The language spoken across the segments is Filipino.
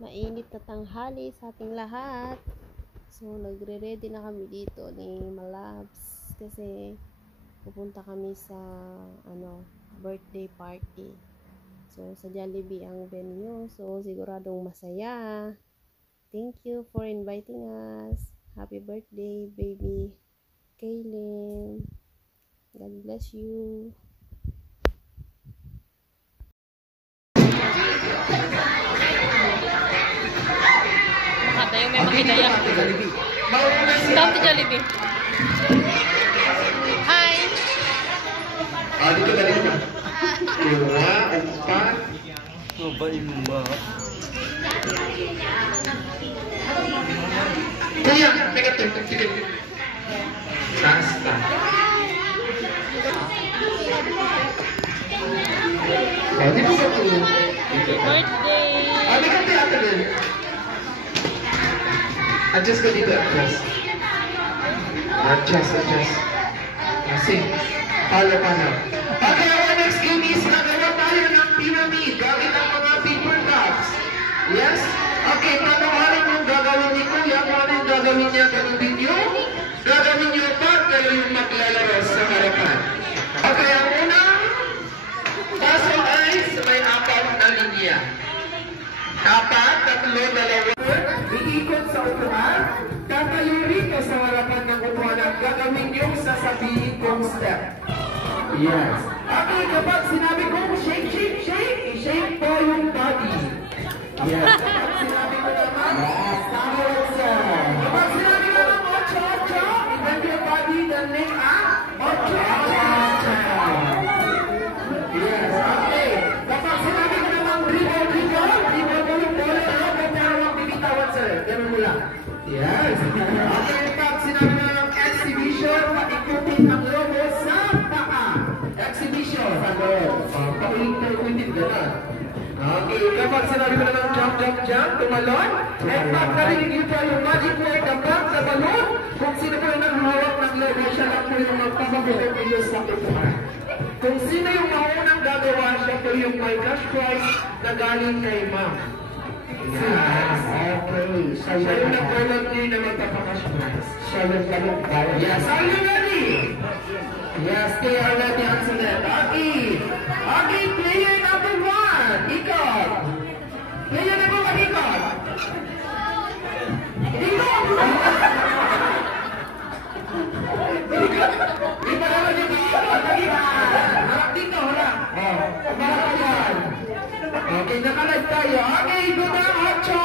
Mainit na tanghali sa ating lahat. So, nagre-ready na kami dito ni Malabs kasi pupunta kami sa birthday party. So, sa Jollibee ang venue. So, siguradong masaya. Thank you for inviting us. Happy birthday, baby Kaylin. God bless you. Tayo may makidaya. Stop to Jollibee. Hi! Dito ka dito. 2, 4. Babae mo ba? Kuya, teka. Basta. Dito ka to. Birthday! Teka, ate din. Adjust ka dito, adjust. Adjust. Kasi, pala. Okay, our next game is nagawa tayo ng pyramid gamit ang mga paper cups. Yes? Okay, panawarin yung gagawin ni Kuya, kung ano yung gagawin niya, ganun din yung gagawin niyo pag kayo yung maglalaro sa harapan. Okay, ang unang puzzle ay may 4 na linya. 4, 3, 2. Iikot sa upuan, tatayo rito sa harapan ng upuan at gagawin yung sasabihin kong step. Yes. Okay, kapag sinabi kong shake, i-shake po yung body. Yes. Kapag sinabi ko naman, kapag sinabi ko naman, ocho, i-bend your body, then make ocho. Yes, okay. Kapag sinabi ko naman, dribble mo yung bola, pero huwag bibitawan, sir. Ganun mo lang. Yes. Okay, kapag sinabi ko naman, exhibition, paikutin ang logo sa paa. Exhibition. Paikutin, gano'n. Okay, kapag sinabi ko naman, jump, tumalon. At pag narinig nyo pa yung magic word, kapag sa balon, kung sino po yung naghawak ng logo, siya lang po yung magpapagulong iyo sa upuan. Kung sino yung maunang gagawa, siya po yung may cash prize na galing kay ma'am. Yes, okay. Siya yung nag-volunteer na magpapakash prize. Siya yung nag-volunteer. Yes, are you ready? Yes, they are ready, Antoinette. Okay, player number 1. Ikot. Player number 1, ikot. Iba naman yung ikot. Harap dito, harap. Harap yan. Okay, nakalive tayo. Okay, ito na, ocho.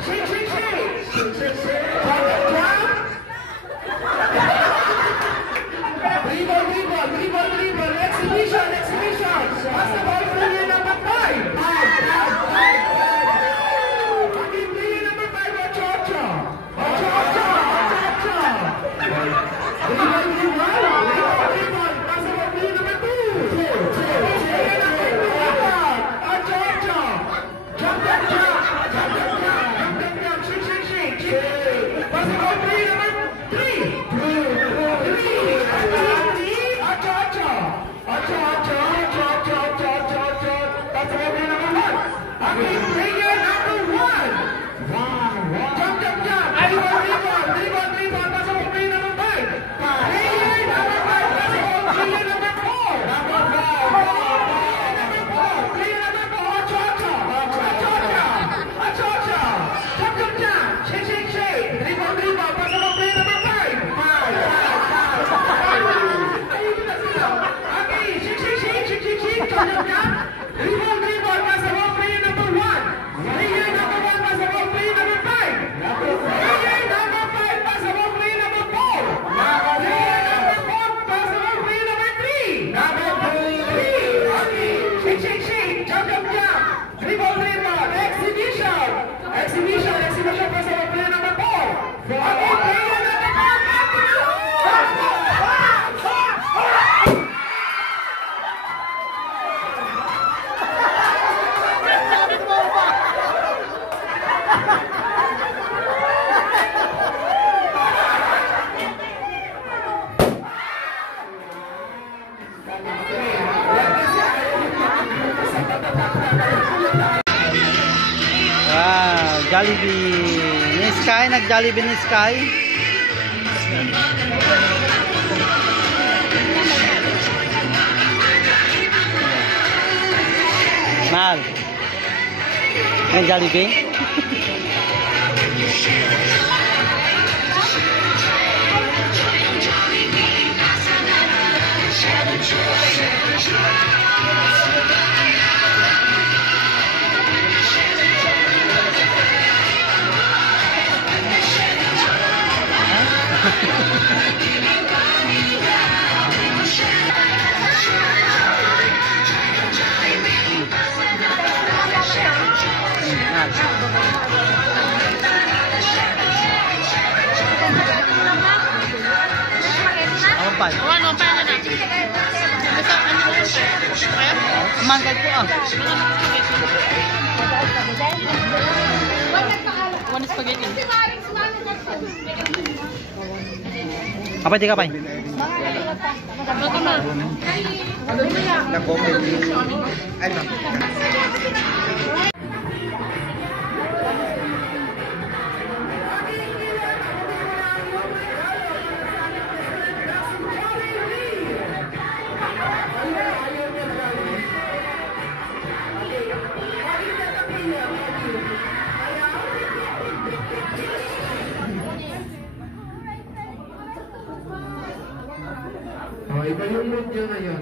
Shake. Dribble. Exhibition. What's the ball player number 5? Okay, player number 5, ocho. Dribble. What's the ball player number 2? Jump. Jollibee ni Sky, nag-Jollibee ni Sky. Mahal. Ang Jollibee. Ako pa. Ano pa na natin? Basta ano pa? Kaya? Mangkal ko ah. One spaghetti. Apa di kapay? Oh, iba yung look nyo ngayon.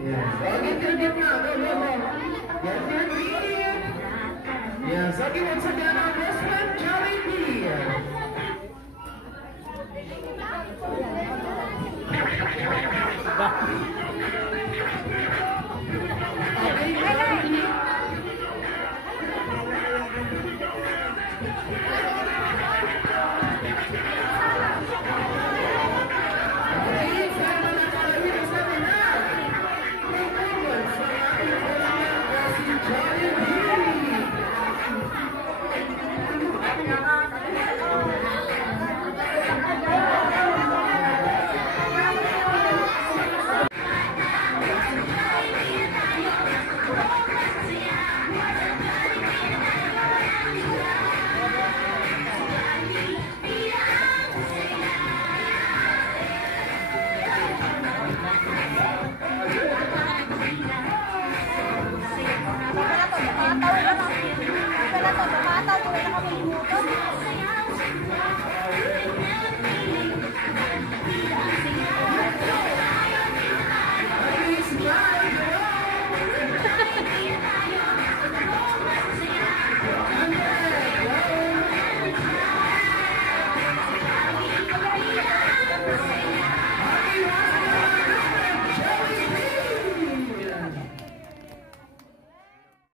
Yes. Okay, tribute na. Go, go, go. Yes, yes. Yes, okay, once again, our best friend, Jollibee. Tumataw na kami minuto.